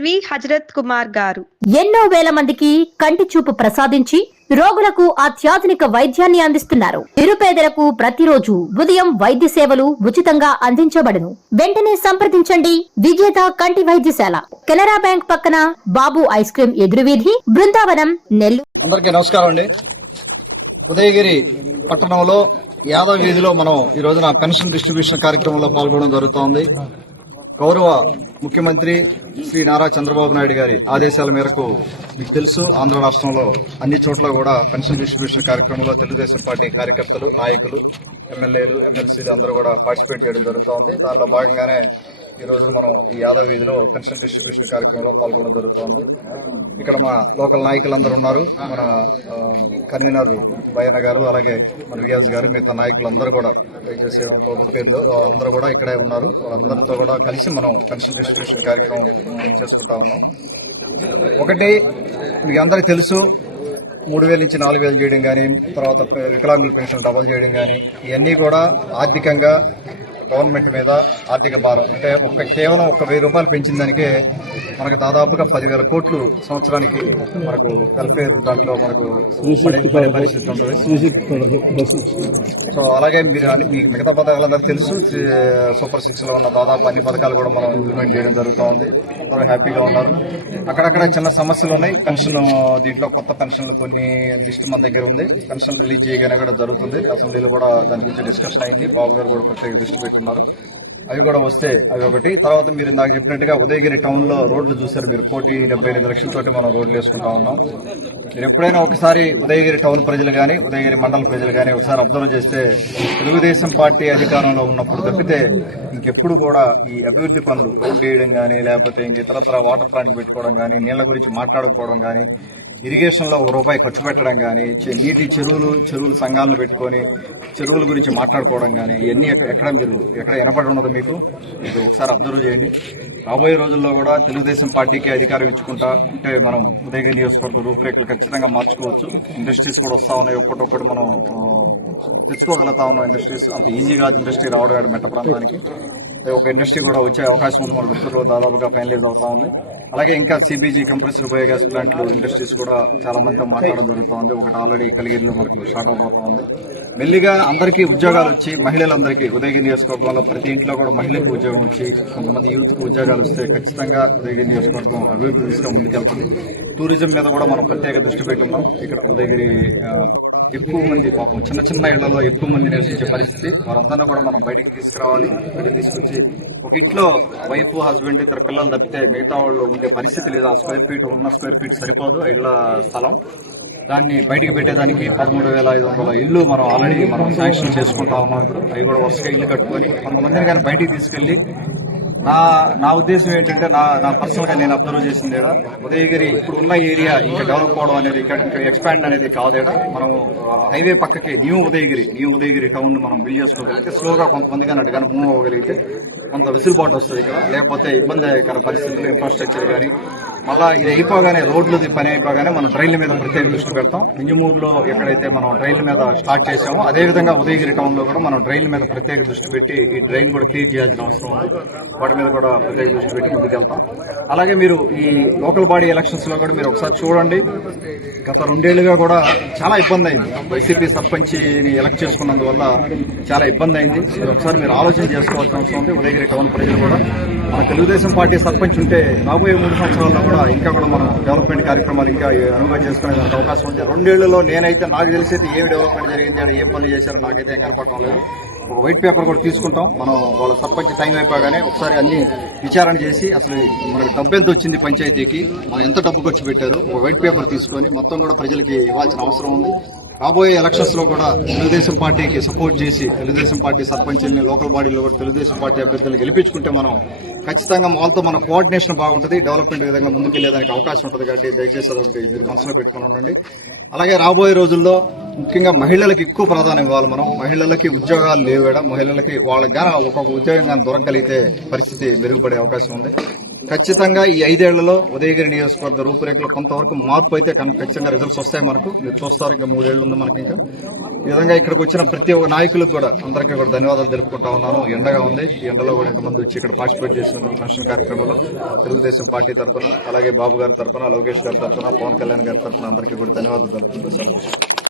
LV Hazrat Kumar గారు ఎన్నో వేల మందికి కంటి చూపు ప్రసాదించి రోగులకు అత్యాధునిక వైద్యాన్ని అందిస్తున్నారు. నిరుపేదలకు ప్రతిరోజు ఉదయం వైద్య సేవలు ఉచితంగా అందించబడును. వెంటనే సంప్రదించండి. విజేత కంటి వైద్యశాల, కెనరా బ్యాంక్ పక్కన, బాబు ఐస్ క్రీమ్ ఎదురువీధి, బృందావనం, నెల్లూరు. అందరికీ నమస్కారం అండి. ఉదయగిరి పట్టణంలో యాదవ్ వీధిలో మనం ఈ రోజున పెన్షన్ డిస్ట్రిబ్యూషన్ కార్యక్రమంలో పాల్గొనడం జరుగుతోంది. గౌరవ ముఖ్యమంత్రి శ్రీ నారా చంద్రబాబు నాయుడు గారి ఆదేశాల మేరకు మీకు తెలుసు, ఆంధ్ర రాష్ట్రంలో అన్ని చోట్ల కూడా పెన్షన్ డిస్ట్రిబ్యూషన్ కార్యక్రమంలో తెలుగుదేశం పార్టీ కార్యకర్తలు, నాయకులు, ఎమ్మెల్యేలు, ఎమ్మెల్సీలు అందరూ కూడా పార్టిసిపేట్ చేయడం జరుగుతోంది. దానిలో భాగంగానే ఈ రోజు మనం ఈ యాదవ్ వీధిలో పెన్షన్ డిస్ట్రిబ్యూషన్ కార్యక్రమంలో పాల్గొనడం జరుగుతోంది. ఇక్కడ మా లోకల్ నాయకులందరూ ఉన్నారు. మన కన్వీనర్ భయన్న గారు, అలాగే మన రియాజ్ గారు, మిగతా నాయకులందరూ కూడా దయచేసి పేర్లు అందరూ కూడా ఇక్కడే ఉన్నారు. వాళ్ళందరితో కూడా కలిసి మనం పెన్షన్ డిస్ట్రిబ్యూషన్ కార్యక్రమం చేసుకుంటా ఉన్నాం. ఒకటి మీకు అందరికీ తెలుసు, 3,000 నుంచి 4,000 చేయడం కానీ, తర్వాత వికలాంగుల పెన్షన్ డబుల్ చేయడం కానీ, ఇవన్నీ కూడా ఆర్థికంగా గవర్నమెంట్ మీద ఆర్థిక భారం. అంటే కేవలం 1,000 రూపాయలు పెంచిన దానికే మనకు దాదాపుగా 10,000 కోట్లు సంవత్సరానికి మనకు వెల్ఫేర్ దాంట్లో మనకు పరిస్థితి ఉంటుంది. సో అలాగే మీకు మిగతా పథకాలందరూ తెలుసు, సూపర్ 6 లో ఉన్న దాదాపు అన్ని పథకాలు కూడా మనం ఇంప్లిమెంట్ చేయడం జరుగుతూ ఉంది. అందరూ హ్యాపీగా ఉన్నారు. అక్కడక్కడ చిన్న సమస్యలు ఉన్నాయి. పెన్షన్ దీంట్లో కొత్త పెన్షన్లు కొన్ని లిస్ట్ మన దగ్గర ఉంది. పెన్షన్ రిలీజ్ చేయగానే కూడా జరుగుతుంది. అసెంబ్లీలో కూడా దాని గురించి డిస్కషన్ అయింది. బాబు గారు కూడా ప్రత్యేక దృష్టి పెట్టున్నారు. అవి కూడా వస్తే అవి ఒకటి. తర్వాత మీరు నాకు చెప్పినట్టుగా ఉదయగిరి టౌన్ లో రోడ్లు చూశారు మీరు. 1,75,00,000 మనం రోడ్లు వేసుకుంటా ఉన్నాం. మీరు ఎప్పుడైనా ఒకసారి ఉదయగిరి టౌన్ ప్రజలు కానీ, ఉదయగిరి మండల ప్రజలు కానీ ఒకసారి అబ్జర్వ్ చేస్తే, తెలుగుదేశం పార్టీ అధికారంలో ఉన్నప్పుడు తప్పితే ఇంకెప్పుడు కూడా ఈ అభివృద్ధి పనులు రోడ్డు వేయడం కానీ, లేకపోతే ఇంక ఇతరత్ర వాటర్ ప్లాంట్లు పెట్టుకోవడం కానీ, నీళ్ల గురించి మాట్లాడుకోవడం కానీ, ఇరిగేషన్ లో ₹1 ఖర్చు పెట్టడం కానీ, నీటి చెరువులు సంఘాలను పెట్టుకొని చెరువుల గురించి మాట్లాడుకోవడం కానీ, ఇవన్నీ ఎక్కడ వినపడి ఉండదు మీకు. ఇది ఒకసారి అబ్జర్వ్ చేయండి. రాబోయే రోజుల్లో కూడా తెలుగుదేశం పార్టీకి అధికారం ఇచ్చుకుంటా ఉంటే మనం ఉదయగిరి నియోజకవర్గ రూపురేఖలు ఖచ్చితంగా మార్చుకోవచ్చు. ఇండస్ట్రీస్ కూడా వస్తా ఉన్నాయి. ఒక్కొక్కటి మనం తెచ్చుకోగలుగుతా ఉన్నాం. ఇండస్ట్రీస్ అంత ఈజీ కాదు ఇండస్ట్రీ రావడం మెట్ట ప్రాంతానికి. ఒక ఇండస్ట్రీ కూడా వచ్చే అవకాశం ఉంది. మన గుంటూరులో దాదాపుగా ఫైనలైజ్ అవుతా ఉంది. అలాగే ఇంకా సిబిజీ కంప్రెస్డ్ బయోగ్యాస్ ప్లాంట్లు ఇండస్ట్రీస్ కూడా చాలా మందితో మాట్లాడడం జరుగుతుంది. ఒకటి ఆల్రెడీ కలిగిరిలో మనకు స్టార్ట్ అవబోతా ఉంది. మెల్లిగా అందరికీ ఉద్యోగాలు వచ్చి, మహిళలందరికీ ఉదయగిరి నియోజకవర్గంలో ప్రతి ఇంట్లో కూడా మహిళలకు ఉద్యోగం వచ్చి, కొంతమంది యూత్ కి ఉద్యోగాలు వస్తే ఖచ్చితంగా ఉదయగిరి నియోజకవర్గం అభివృద్ధి దిశగా ముందుకెళ్తుంది. టూరిజం మీద కూడా మనం ప్రత్యేక దృష్టి పెట్టున్నాం. ఇక్కడ ఉదయగిరి ఎక్కువ మంది పాపం చిన్న ఇళ్లలో ఎక్కువ మంది నివసించే పరిస్థితి. వారందరినీ కూడా మనం బయటికి తీసుకురావాలి. బయటికి తీసుకొచ్చి ఒక ఇంట్లో వైఫ్, హస్బెండ్, 2 పిల్లలు తప్పితే మిగతా వాళ్ళు ఉండే పరిస్థితి లేదు. ఆ స్క్వేర్ ఫీట్ సరిపోదు ఇళ్ల స్థలం. దాన్ని బయటికి పెట్టేదానికి 13,500 ఇళ్లు మనం ఆల్రెడీ శాంక్షన్ చేసుకుంటా ఉన్నాం. ఇప్పుడు అవి కూడా వరుసగా ఇల్లు కట్టుకొని కొంతమందిని కానీ బయటికి తీసుకెళ్లి, నా ఉద్దేశం ఏంటంటే, నా పర్సనల్ గా నేను అబ్జర్వ్ చేసింది ఉదయగిరి ఇప్పుడు ఉన్న ఏరియా ఇంకా డెవలప్ అవడం అనేది, ఇంకా ఎక్స్పాండ్ అనేది కాదేడా. మనం హైవే పక్కకి న్యూ ఉదయగిరి టౌన్ మనం బిల్డ్ చేసుకోగలిగితే, స్లోగా కొంతమంది కానీ కానీ మూవ్ అవ్వగలిగితే కొంత వెసులుబాటు వస్తుంది ఇక్కడ. లేకపోతే ఇబ్బందికర పరిస్థితులు, ఇన్ఫ్రాస్ట్రక్చర్ కానీ, మళ్ళా ఇది అయిపోగానే రోడ్లది పని అయిపోగానే మనం ట్రైన్ల మీద ప్రత్యేక దృష్టి పెడతాం. మింజమూరులో ఎక్కడైతే మనం ట్రైన్ల మీద స్టార్ట్ చేసామో, అదేవిధంగా ఉదయగిరి టౌన్ లో కూడా మనం ట్రైన్ల మీద ప్రత్యేక దృష్టి పెట్టి ఈ ట్రైన్ కూడా క్లియర్ చేయాల్సిన అవసరం ఉంది. వాటి మీద కూడా ప్రత్యేక దృష్టి పెట్టి ముందుకెళ్తాం. అలాగే మీరు ఈ లోకల్ బాడీ ఎలక్షన్స్ లో కూడా మీరు ఒకసారి చూడండి. గత 2 ఏళ్లుగా కూడా చాలా ఇబ్బంది అయింది. వైసీపీ సర్పంచ్ని ఎలక్ట్ చేసుకున్నందువల్ల చాలా ఇబ్బంది అయింది. ఒకసారి మీరు ఆలోచన చేసుకోవాల్సిన అవసరం ఉంది. ఉదయగిరి టౌన్ ప్రజలు కూడా మన తెలుగుదేశం పార్టీ సర్పంచ్ ఉంటే రాబోయే 3 సంవత్సరాల్లో కూడా ఇంకా కూడా మనం డెవలప్మెంట్ కార్యక్రమాలు ఇంకా అనువుగా చేసుకునేందుకు అవకాశం ఉంది. 2 ఏళ్లలో నేనైతే నాకు తెలిసైతే ఏం డెవలప్మెంట్ జరిగింది, ఏం పనులు చేశారో నాకైతే ఏం కనపడటం లేదు. ఒక వైట్ పేపర్ కూడా తీసుకుంటాం. మనం వాళ్ళ సర్పంచ్ టైం అయిపోగానే ఒకసారి అన్ని విచారణ చేసి, అసలు మనకు డబ్బు ఎంత వచ్చింది పంచాయతీకి, మనం ఎంత డబ్బు ఖర్చు పెట్టారు, ఒక వైట్ పేపర్ తీసుకొని మొత్తం కూడా ప్రజలకి ఇవ్వాల్సిన అవసరం ఉంది. రాబోయే ఎలక్షన్స్ లో కూడా తెలుగుదేశం పార్టీకి సపోర్ట్ చేసి, తెలుగుదేశం పార్టీ సర్పంచ్ని లోకల్ బాడీలో కూడా తెలుగుదేశం పార్టీ అభ్యర్థులు గెలిపించుకుంటే మనం ఖచ్చితంగా వాళ్ళతో మన కోఆర్డినేషన్ బాగుంటుంది. డెవలప్మెంట్ విధంగా ముందుకెళ్లేదానికి అవకాశం ఉంటుంది. కాబట్టి దయచేసి అదొకటి మీరు మనసులో పెట్టుకుని ఉండండి. అలాగే రాబోయే రోజుల్లో ముఖ్యంగా మహిళలకు ఎక్కువ ప్రాధాన్యం ఇవ్వాలి. మనం మహిళలకి ఉద్యోగాలు లేవు. మహిళలకి వాళ్ళకి గానీ ఒక్కొక్క ఉద్యోగం కానీ దొరకగలిగితే పరిస్థితి మెరుగుపడే అవకాశం ఉంది. ఖచ్చితంగా ఈ 5 ఏళ్లలో ఉదయగిరి నియోజకవర్గ రూపురేఖలు కొంతవరకు మార్పు అయితే ఖచ్చితంగా రిజల్ట్స్ వస్తాయి. మనకు మీరు చూస్తారు, ఇంకా 3 ఏళ్లు ఉంది మనకి. ఇంకా ఈ విధంగా ఇక్కడికి వచ్చిన ప్రతి ఒక్క నాయకులకు కూడా అందరికీ కూడా ధన్యవాదాలు తెలుపుకుంటా ఉన్నాను. ఎండగా ఉంది, ఈ ఎండలో కూడా ఇంతమంది వచ్చి ఇక్కడ పార్టిసిపేట్ చేసిన పెన్షన్ కార్యక్రమంలో తెలుగుదేశం పార్టీ తరఫున, అలాగే బాబు గారి తరఫున, లోకేష్ గారి తరఫున, పవన్ కళ్యాణ్ గారి తరఫున అందరికీ కూడా ధన్యవాదాలు తెలుపుకుంటూ